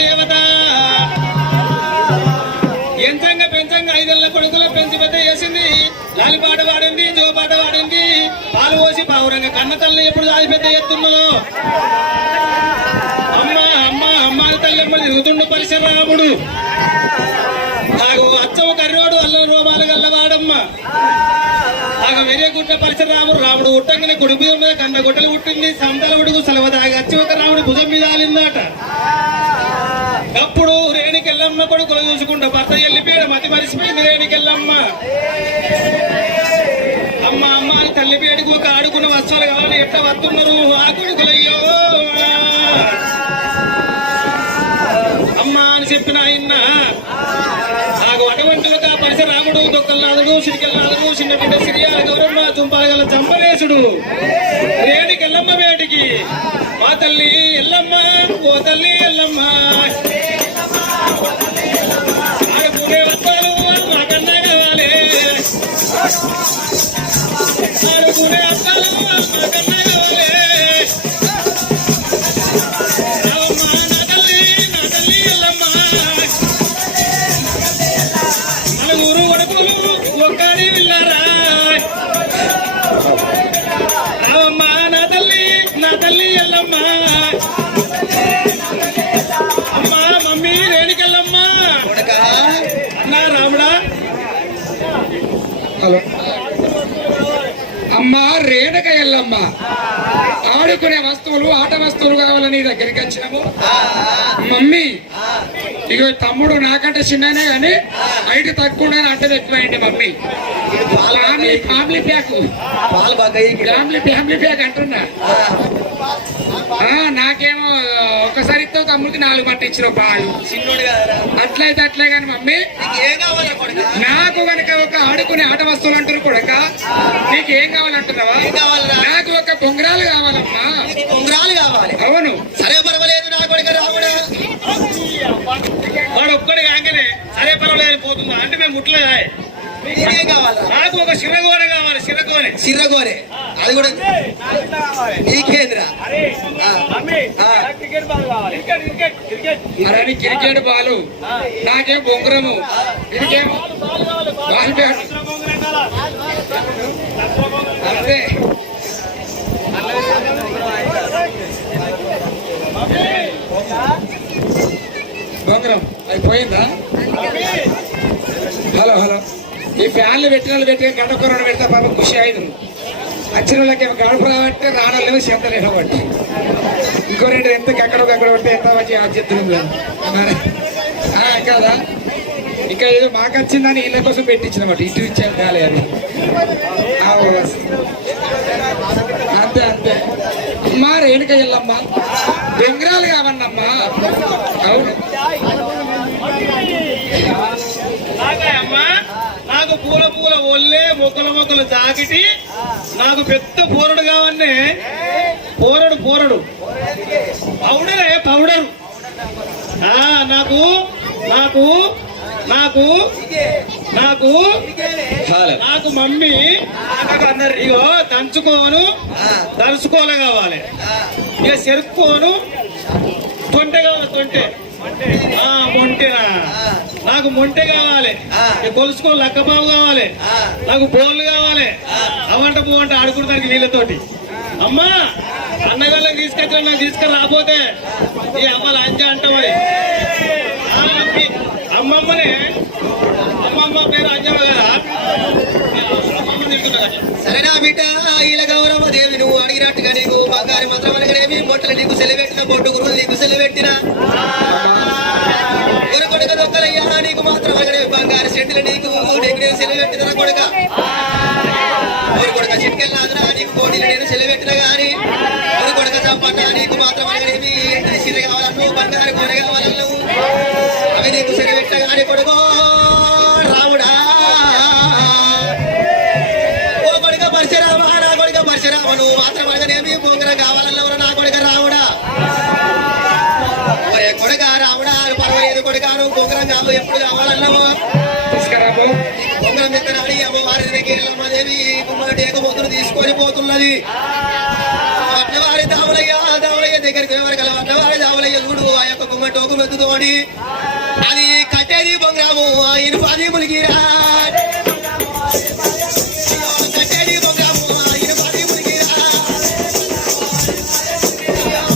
దేవత ఎంచంగా పెంచంగా 5 ఏళ్ల కొడుకుల పెంచి పెద్ద చేసింది. లాలిపాట వాడింది, జోపాట వాడింది, పాలు పోసి పావురంగా కన్న తల్లి ఎప్పుడు దాని పెద్ద ఎత్తున్నదో అమ్మ అమ్మ అమ్మ తల్లి ఎప్పుడు తిరుగుతుండు పరశురాముడు. నాకు అచ్చము కర్రోడు అల్లం రోమాలు గల్లవాడమ్మ. నాకు వెర్యగుట్ట పరశురాముడు రాముడు ఉట్టంగానే కొడుకు మీద కండ గుట్టలు పుట్టింది. సంతల ఉడుగు సెలవదాగి అచ్చి ఒక రాముడు భుజం మీద ఆలిందట. అప్పుడు రేణికెళ్ళమ్మ కొడుకులు చూసుకుంటా భర్త వెళ్ళిపోయాడు. మతి మరిసిపోయింది రేణికెళ్ళమ్మ. అమ్మ అమ్మ తల్లి పేడికి ఒక ఆడుకున్న వస్తువులు కావాలి ఎట్లా వస్తున్నారు ఆ కొడుకులయ్యో అమ్మ అని చెప్పిన ఆయన నాకు అటువంటి ఒక పరశురాముడు దొక్కలనాథుడు సిరికెళ్ళనాథుడు చిన్న బిడ్డ సిరియాల గౌరమ్మ తుంపాగల చంపలేసుడు రేణికెళ్ళమ్మ వేటికి మా తల్లి ఎల్లమ్మ ఓ తల్లి ఎల్లమ్మ ఆడుకునే వస్తాలు మా కన్నా కావాలి ఆడుకునే వస్తాలు మా కన్నా కావాలి నా తల్లి ఎల్లమ్మ నలుగురు కొడుకులు ఒక్కడి వెళ్ళారా రావమ్మ నా తల్లి ఎల్లమ్మ అమ్మా మమ్మీ రేణికెళ్ళమ్మ అన్నా రాముడా. హలో అమ్మ రేణుక ఎల్లమ్మ ఆడుకునే వస్తువులు ఆట వస్తువులు కావాలని దగ్గరికి వచ్చినాము. మమ్మీ ఇక తమ్ముడు నాకంటే చిన్ననే కానీ హైట్ తక్కువ అంటే ఎక్కువైంది mummy. Family pack family pack అంటున్నా. నాకేమో ఒకసారి ఇస్తావు తమ్ముడికి 4 పట్టించిన పాలు అట్లయితే అట్లే కానీ మమ్మీ నాకు కనుక ఒక ఆడుకునే ఆట వస్తువులు అంటారు కొడక నీకు ఏం కావాలంటున్నావా? నాకు ఒక బొంగరాలు కావాలమ్మా. బొంగరాలు కావాలి? అవును. సరే పర్వాలేదు నా కొడుకు రాముడు వాడు ఒక్కడి కాగానే సరే పర్వాలేదు పోతుందా అంటే మేము ముట్లేదా నాకు ఒక సిరగోనె కావాలి. సిరగోనె అది కూడా నీకేంద్రా క్రికెట్ బాలు నాకేం బొంగరము బాల్ బ్యాట్ అంతే. బొంగరం అది పోయిందా? హలో ఈ ఫ్యాన్లు పెట్టిన వాళ్ళు పెట్టి గంట కొరణ పెడతా పాప ఖుషి అయింది. వచ్చిన వాళ్ళకి గడుపు రాబట్టి రావడం శబ్దం లేవబట్టి ఇంకో 2 ఎంతకు ఎక్కడొక్కడ పడితే ఎంత మంచి ఆశ్చర్యం కదా. ఇంకా ఏదో మాకు వచ్చిందని వీళ్ళ కోసం పెట్టించినమాట ఇటు ఇచ్చాను కాలే అది అంతే. అమ్మా రేణుక ఎల్లమ్మ బెంగరాలు కావన్నమ్మా. అవును అమ్మా నాకు పూల ఒళ్ళే మొక్కలు జాకిటి నాకు పెద్ద పోరడు కావన్నే పోరడు పౌడరు నాకు నాకు నాకు నాకు నాకు మమ్మీ ఇగో తలుసుకోలు కావాలి. ఇక చెరుక్కోను తొంటె కావాలి. మొంటెనా నాకు మొంటె కావాలి. కొలుసుకో లక్కబాబు కావాలి. నాకు బోళ్ళు కావాలి. అవంట పువ్వంట ఆడుకుంటానికి నీళ్ళతోటి. అమ్మా అన్నగాళ్ళకి తీసుకొచ్చిన నాకు తీసుకురాపోతే ఈ అమ్మల అంజ అంటామని అమ్మమ్మనే అమ్మమ్మ పేరు అంజమ్మ కదా. సరేనా బిడ్డ ఈల గౌరవ దేవి నువ్వు అడిగినట్టుగా నీకు బంగారు మంత్రం అనగానేమి మొట్టలు నీకు సెలవెట్టిన బొట్టు గురువులు నీకు సెలవెట్టిన కొడుక దొక్కలయ్యా నీకు మాత్రం అనగానే బంగారు చెట్టులు నీకు నేను సెలవెట్టిన కొడుక కొడుక చిట్టుకెళ్ళాదురా నీకు కోడిలు నేను సెలవెట్టిన గాని కొడుక చంపన్నా నీకు మాత్రం అనగానేమి సిరి కావాలను బంగారు కూర కావాలను అవి నీకు సెలవెట్టిన గాని కొడుకో రాముడా. పరశురామ నువ్వు మాత్రం అనగానేమి బొంగరం కావాలన్నవరు నా కొడుక రాముడా. ఒరే కొడుక రాముడా పర్వాలేదు కొడుక నువ్వు బొంగరం కావు ఎప్పుడు కావాలన్నావు బొంగరం ఎత్తనాడి అమ్మవారి దగ్గర దేవి కుమ్మటేక మొత్తులు తీసుకొని పోతున్నది. వడ్లవారి దావులయ్య దగ్గరికి ఎవరికి వడ్లవారి దావులయ్య చూడు ఆ యొక్క బొమ్మ టోకు మెత్తుతోడి అది కట్టేది బొంగరాము ఆ ఇనుపాది మునిగిరా కట్టేది బొంగరాము ఆ ఇనుపాది మునిగిరా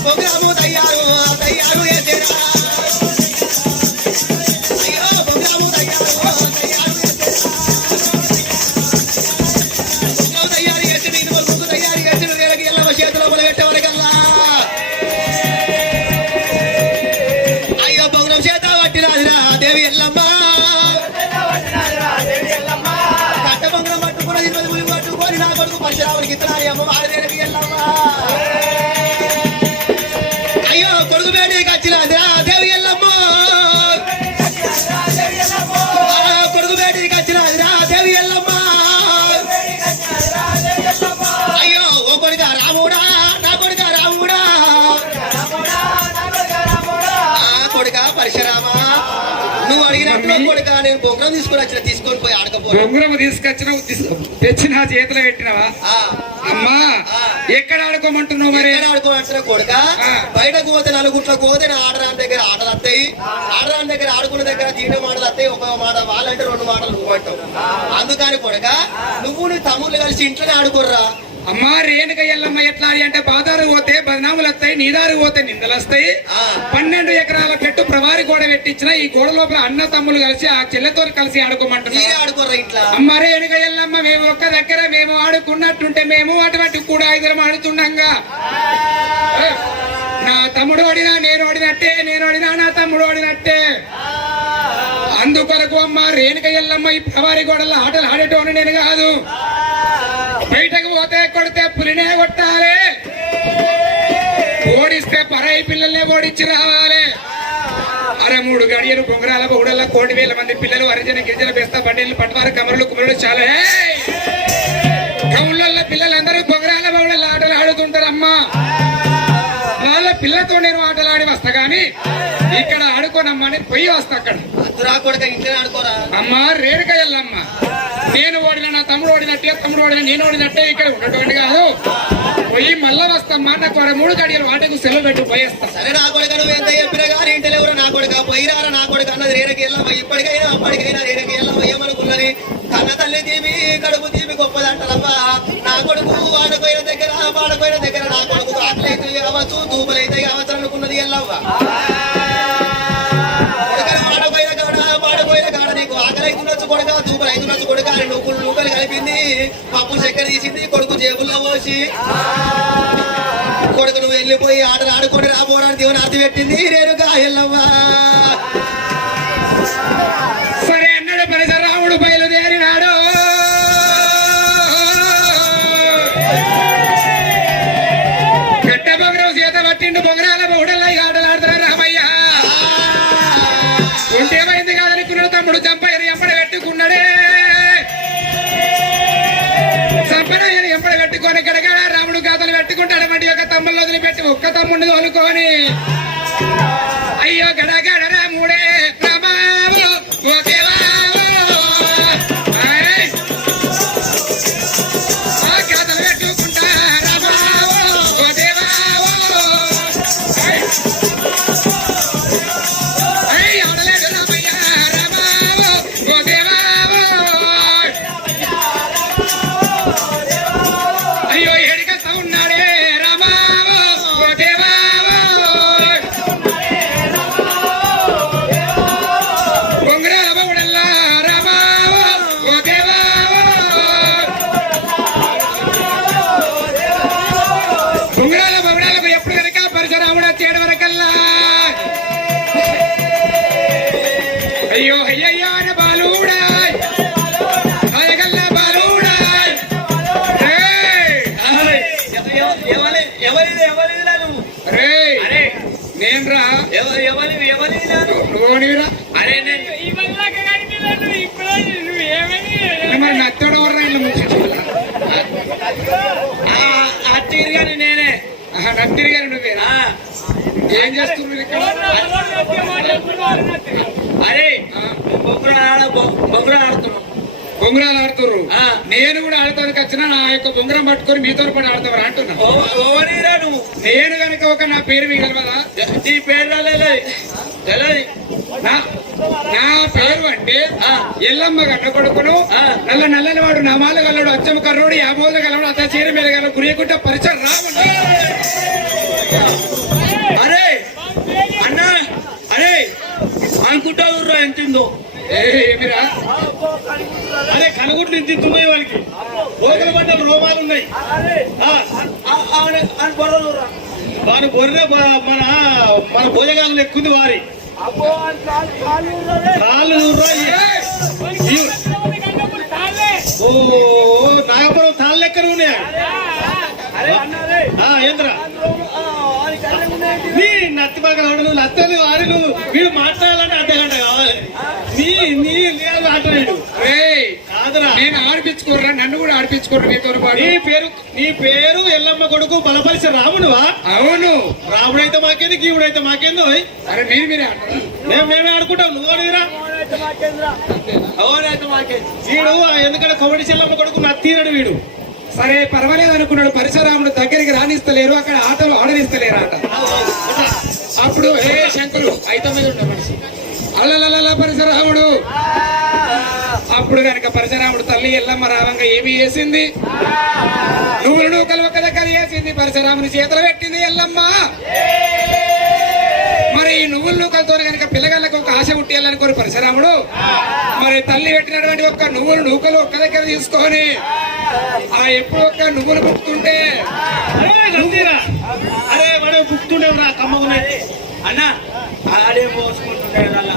బొంగరాము తయ్యారు వేసేరా అయ్యో బొంగరాము తయ్యారు తయ్యారు చేసి నేను ముందు తయారు చేసిన వేలకి ఎల్లవ చేతిలో పెట్టేవరకల్లా అయ్యో బొంగరం చేత పట్టినాదిరా దేవి ఎల్లమ్మ కట్ట బొంగరం పట్టుకున్నది పట్టుకొని నా కొడుకు పరశురామునికి ఇతనాలి అమ్మ వారి ఎల్లమ్మ అయ్యో కొడుకు బేటికి వచ్చినాదిరా దేవి ఎల్లమ్మ కొడుకు బేటికి వచ్చినాదిరా దేవి ఎల్లమ్మ అయ్యో ఓ కొడుక రాముడా నా కొడుక రాముడా ఆ కొడుక పరశురామా నువ్వు అడిగినట్లు కొడుక నేను బొంగరం తీసుకొని పోయి ఆడకపోయి బొంగురం తెచ్చి నా చేతిలో పెట్టినవా అమ్మా ఎక్కడ ఆడుకోమంటున్నావు మరి ఆడుకోమంటున్నా కొడుక బయటకు పోతే నలుగుట్లకు పోతే ఆడరాని దగ్గర ఆటలు వస్తాయి ఆడరాని దగ్గర ఆడుకున్న దగ్గర తీట మాటలు వస్తాయి ఒక మాట వాళ్ళంటే రెండు మాటలు నువ్వు అంటావు అందుకని కొడుక నువ్వు నీ తమ్ముళ్ళు కలిసి ఇంట్లోనే ఆడుకోర్రా అమ్మా రేణుక ఎల్లమ్మ ఎట్లా అంటే బాదారు పోతే బదనాములు వస్తాయి నీదారు పోతే నిందలు వస్తాయి 12 ఎకరాల పెట్టు ప్రవారి గోడ పెట్టించిన ఈ గోడ లోపల అన్న తమ్ములు కలిసి ఆ చెల్లెతో కలిసి ఆడుకోమంటున్నారు అమ్మ రేణుక ఎల్లమ్మ మేము ఒక్క దగ్గర మేము ఆడుకున్నట్టుంటే మేము అటువంటి కూడా ఇద్దరం ఆడుతుండగా నా తమ్ముడు ఓడినా నేను ఓడినట్టే నేను ఓడినా నా తమ్ముడు ఓడినట్టే అందుకొరకు అమ్మ రేణుక ఎల్లమ్మ ఈ ప్రవారి గోడల్లో ఆటలు ఆడేటోని నేను కాదు బయటకు పోతే కొడితే పులినే కొట్టాలి ఓడిస్తే పరాయి పిల్లల్నే ఓడించి రావాలి 3 గడియలు బొంగరాల బౌడల 1,000 మంది పిల్లలు హరిజన గిరిజన బెస్త బండిలు పట్వారు కమరులు కుమరులు చాలా గౌళ్ళ పిల్లలందరూ బొంగరాల బౌడల ఆటలు ఆడుతుంటారమ్మా వాళ్ళ పిల్లతో నేను ఆటలు ఆడి వస్తా గాని ఇక్కడ ఆడుకోనమ్మని పోయి వస్తా అక్కడ అమ్మ రేణుక ఎల్లమ్మ నేను ఓడిన నా తమ్ముడు ఓడినట్టే తమ్ముడు ఓడిన నేను ఓడినట్టే ఇక్కడ ఉన్నటువంటి కాదు పోయి మళ్ళా వస్తామ్మా నాకు 3 గడియలు వాటకు సెలవు పెట్టు పోయేస్తా సరే నా కొడుక నువ్వు ఎంత చెప్పినా కానీ ఇంటి ఎవరు నా కొడుక పోయిరారా నా కొడుక అన్నది రేణుకి ఎల్లమ్మ ఇప్పటికైనా అప్పటికైనా రేణుకి ఎల్లమ్మ ఏమనుకున్నది కన్న తల్లి తీపి కడుపు తీపి గొప్పదంటారమ్మా నా కొడుకు వాడుకోయిన దగ్గర నా కొడుకు ఆకలైతే కావచ్చు తూపులైతే కావచ్చు అనుకున్నది ఎల్లవ్వ వాడపోయిన కాడ నీకు ఆకలి అవుతుండొచ్చు కొడుక తూపులు అవుతుండొచ్చు కొడుక అని నూకలు కలిపింది పప్పు చక్కెర తీసింది కొడుకు జేబుల్లో పోసి కొడుకు నువ్వు వెళ్ళిపోయి ఆటలు ఆడుకొని రాబోడానికి దేవుని అర్థం పెట్టింది రేణుక ఎల్లవ్వ సరే అన్నాడు పరశురాముడు బయలుదేరినాడు గట్ట బొంగరం చేత పట్టిండు బొంగరాల బౌడల్లా ఆటలు ఆడుతున్నారు రామయ్య ఒంటేమైంది కాదనుకున్నాడు తమ్ముడు చంపయ్యని ఎంపడ పెట్టుకున్నాడే చంపనయ్యని ఎంపడ పెట్టుకొని గడగడ రాముడు గాథలు పెట్టుకుంటాడు వంటి ఒక తమ్ముళ్ళు వదిలిపెట్టి ఒక్క తమ్ముడిని తోలుకొని అయ్యో గడగడ రాముడే రామావు ఓకే అయ్యో అయ్యయ్యో బాలుడా నేను రా నువ్వురా అరే మరి నచ్చడం అట్టిరిగాని నేనే నత్తిరిగాని నువ్వేనా ఏం చేస్తున్నారు ఇక్కడ అరే బొంగురం ఆడుతున్నాం బొంగరాలు ఆడుతుర్రు ఆ. నేను కూడా ఆడతానికి వచ్చినా నా యొక్క బొంగరం పట్టుకొని మీతో పాటు ఆడతావరా అంటున్నా ఓవరీరా నువ్వు నేను కనుక ఒక నా పేరు మీకు తెలవదా? నీ పేరు తెలియదు నా నా పేరు అంటే ఆ. ఎల్లమ్మ గన్న కొడుకును ఆ. నల్ల నల్లని వాడు నమాల గల్లడు అచ్చమ్మ కర్రోడు యాభోలు గలవాడు అత్త చీర మీద గల గురియకుంట పరిచయం రావణ అరే అన్నా అరే అనుకుంటావు ఎంతిందో ఏమిరా అరే కనుగుట్లు ఇంత ఉన్నాయి వాళ్ళకి ఓకల పడ్డ రోమాలు ఉన్నాయి వారి బొర్రె మన భోజగాలు ఎక్కుంది వారి కాళ్ళు ఓ నాగపురం తాళ్ళు లెక్కన ఉన్నాయా ఏంద్రా నీ నత్తి బాగా నువ్వు నత్తలు వారి నువ్వు వీడు మాట్లాడాలంటే అర్ధగంట కావాలి నీ లేదు ఆటలేడు కాదురా నేను ఆడిపించుకోర్రా నన్ను కూడా ఆడిపించుకోర్రు మీతో పాటు నీ పేరు ఎల్లమ్మ కొడుకు బలపరిచే రాముడువా? అవును రాముడైతే మాకేంది గీవుడైతే మాకేందో అరే మీరే ఆడతారా మేమే ఆడుకుంటాం నువ్వు అడిగిరా వీడు ఎందుకంటే కొమటి చెల్లమ్మ కొడుకు నత్తీనడు వీడు సరే పర్వాలేదు అనుకున్నాడు పరశురాముడు దగ్గరికి రానిస్తలేరు అక్కడ ఆటలు ఆడనిస్తలేరు ఆట అప్పుడు హే శంకరు అయితే మీద ఉండే మనిషి అల్లలల్ల పరశురాముడు అప్పుడు కనుక పరశురాముడు తల్లి ఎల్లమ్మ రావంగా ఏమి చేసింది నువ్వులు నూకలు ఒక దగ్గర చేసింది పరశురాముని చేతులు పెట్టింది ఎల్లమ్మ మరి ఈ నువ్వుల నూకలతో కనుక పిల్లగాళ్ళకి ఒక ఆశ పుట్టేయాలనుకోరు పరశురాముడు మరి తల్లి పెట్టినటువంటి ఒక్క నువ్వులు నూకలు ఒక్క దగ్గర తీసుకొని ఆ ఎప్పుడు ఒక్క నువ్వులు పుట్టుతుంటే అరే వాడే పుట్టుతుండే రా కమ్మగున్నాయి అన్నా ఆడే మోసుకుంటుండే అలా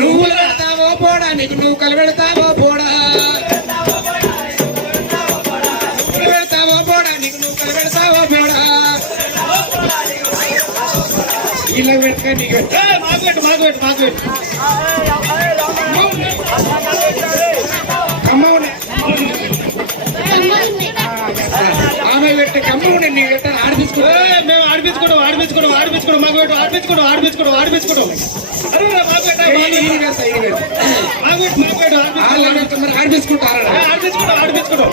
నువ్వులు పెడతావో పోడా నీకు నూకలు పెడతావో పోడా పెడతావో పోడా నీకు నూకలు పెడతావో పోడా ఇలా పెట్టుక నీకు మాకు ఆమె పెట్టే కమ్మ ఉండే నీ పెట్ట ఆడిపించుకో మేము ఆడిపించుకోవడం మాకు పెట్టు ఆడిపించుకోవడం అరే మాకు ఆడిపించుకుంటారా ఆడిపించుకోవడం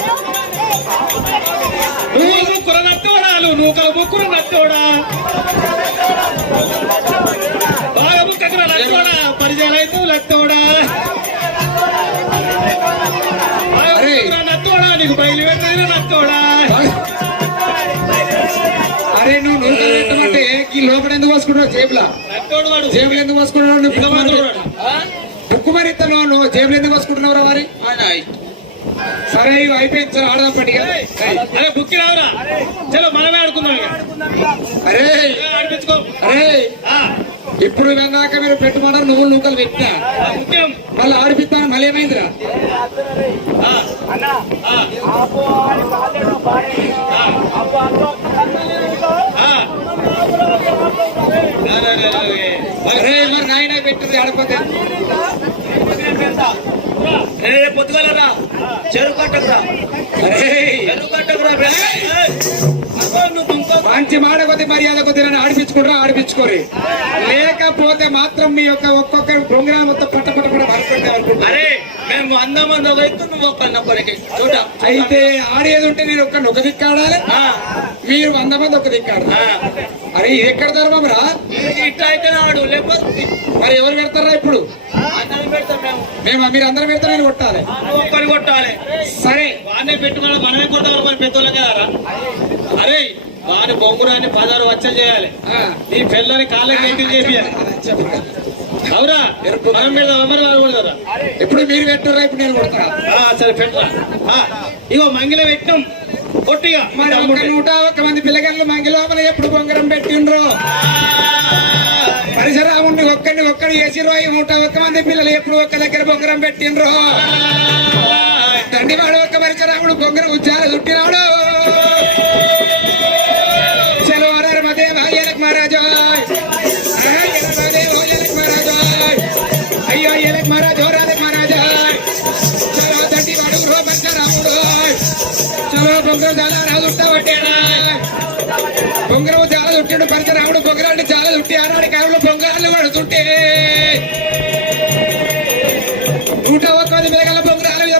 నువ్వు ముక్కుర నత్తోడాలు నూకల ముక్కుర నత్తోడా బాగా ముక్కకుర నత్తోడా పరిచయం అయితే నత్తోడా నత్తోడా నీకు బయలు పెట్టిన నత్తోడా అరే నువ్వు నూకలు పెట్టమంటే ఈ లోపల ఎందుకు పోసుకుంటావు జేబులా నత్తోడు వాడు జేబులు ఎందుకు పోసుకుంటున్నావు బుక్కు మరి నువ్వు జేబులు ఎందుకు పోసుకుంటున్నావు మరి సరే ఇవి అయిపోయింది సార్ ఆడదాం పట్టిగా అరే బుక్కి రావురా చలో మనమే ఆడుకుందాం ఇక. అరే ఆడిపించుకో అరే ఇప్పుడు వెళ్ళాక మీరు పెట్టుకున్నారు నువ్వులు నూకలు పెట్టినా ముఖ్యం మళ్ళీ ఆడిపిస్తాను మళ్ళీ ఏమైందిరా అరే మరి నాయన పెట్టింది ఆడిపోతే పొద్దుగలరా చెరువు కట్టకురా చెరువు కట్టకురా మంచి మాట కొద్ది మర్యాద కొద్ది నన్ను ఆడిపించుకోరు లేకపోతే మాత్రం మీ యొక్క ఒక్కొక్క ప్రోగ్రామ్ మొత్తం పట్ట అరే మేము 100 మంది వైపు నువ్వు ఒక్క నొక్కరికి చూడ అయితే ఆడేది ఉంటే నేను ఒక దిక్కు ఆడాలి మీరు 100 మంది ఒక దిక్కు ఆడాలి అరే ఇది ఎక్కడ ధర్మం రా ఇట్లా అయితే ఆడు లేకపోతే మరి ఎవరు పెడతారా ఇప్పుడు అందరం పెడతాం మేము మీరు అందరం పెడతా నేను కొట్టాలి ఒక్కరి కొట్టాలి సరే వాడినే పెట్టుకోవాలి మనమే కొట్టాలి మన పెద్దోళ్ళకి కదా అరే వాని బొంగురాన్ని 16 వచ్చలు చేయాలి నీ పిల్లని కాళ్ళకి ఎంటింగ్ చేయాలి అవురా మనం మీద కదా ఎప్పుడు మీరు పెట్టారా ఇప్పుడు నేను కొడతా సరే పెట్టరా ఇగో మంగిల పెట్టినాం కొట్టిగా మరి 101 మంది పిల్లగాళ్ళు మంగి లోపల ఎప్పుడు బొంగరం పెట్టిండ్రు పరిసరాముండి ఒక్కడి వేసిరో 101 మంది పిల్లలు ఎప్పుడు ఒక్క దగ్గర బొంగరం పెట్టిండ్రు దండివాడు ఒక్క పరిసరాముడు బొంగరం ఉచ్చార చుట్టినాడు చలో అరే మదే భాగ్యలకు మహారాజు అయ్యో ఏలక్ మహారాజు రాధక్ మహారాజా చలో దండివాడు పరిసరాముడు చలో బొంగరం చాలా రాజుట్టా పట్టాడా బొంగరం చాలా చుట్టాడు పరిసరాముడు బొంగరాన్ని చాలా చుట్టి ఆనాడు కాలంలో బొంగరాన్ని పడుతుంటే 101 పిల్లగల బొంగరాల మీద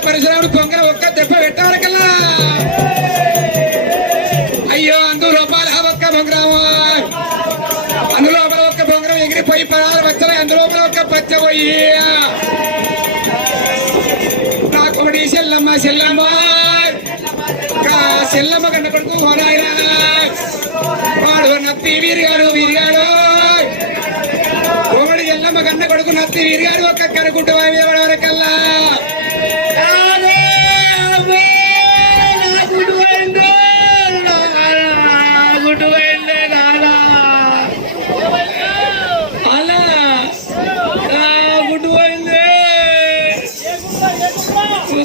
పదహారు వచ్చాయి అందులో ఒక పచ్చ పోయి నాకొకటి చెల్లమ్మ చెల్లమ్మ చెల్లమ్మ కన్న కొడుకు హోనాయన వాడు నత్తి వీరిగాడు ఒకటి ఎల్లమ్మ కన్న కొడుకు నత్తి వీరిగాడు ఒక్క కనుకుంటు వరకల్లా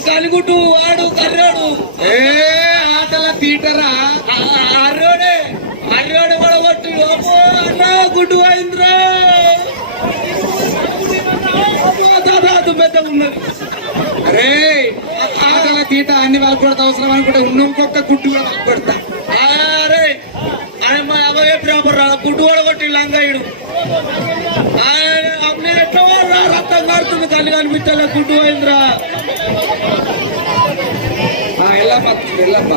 కలిగుట్టు వాడు కర్రాడు ఆటల తీటరా అర్రోడు కూడా కొట్టు అన్నా గుడ్డు అయిందిరా దాదాపు పెద్దగా ఉన్నది. అరే ఆటల తీట అన్ని వాళ్ళు కొడతా అవసరం అనుకుంటే ఉన్న ఇంకొక గుడ్డు కూడా వాళ్ళు కొడతా అరే ఆయన మా అబ్బాయి ప్రేమరా గుడ్డు కూడా కొట్టి లంగాయుడు నేను ఎట్లా రక్తం కారుతుంది కళ్ళు కనిపించాల గుడ్డు అయిందిరా ఎల్లమ్మ ఎల్లమ్మ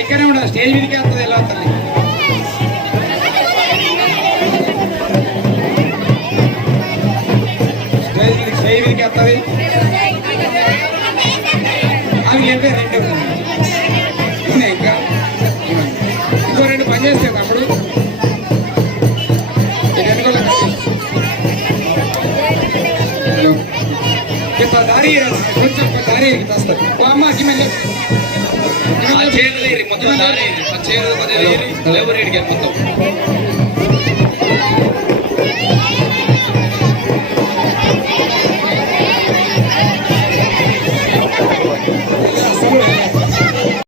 ఇక్కడనే ఉన్నా స్టేజ్ మీదకి వస్తుంది ఎలా వస్తుంది స్టేజ్ మీదకి వస్తుంది అవి ఏంటంటే రెండు ఉన్నాయి ఇంకా ఇంకో రెండు పని చేస్తాయి అప్పుడు దారి కొంచెం దారి వస్తుంది అమ్మ అగ్గి మళ్ళీ మొత్తం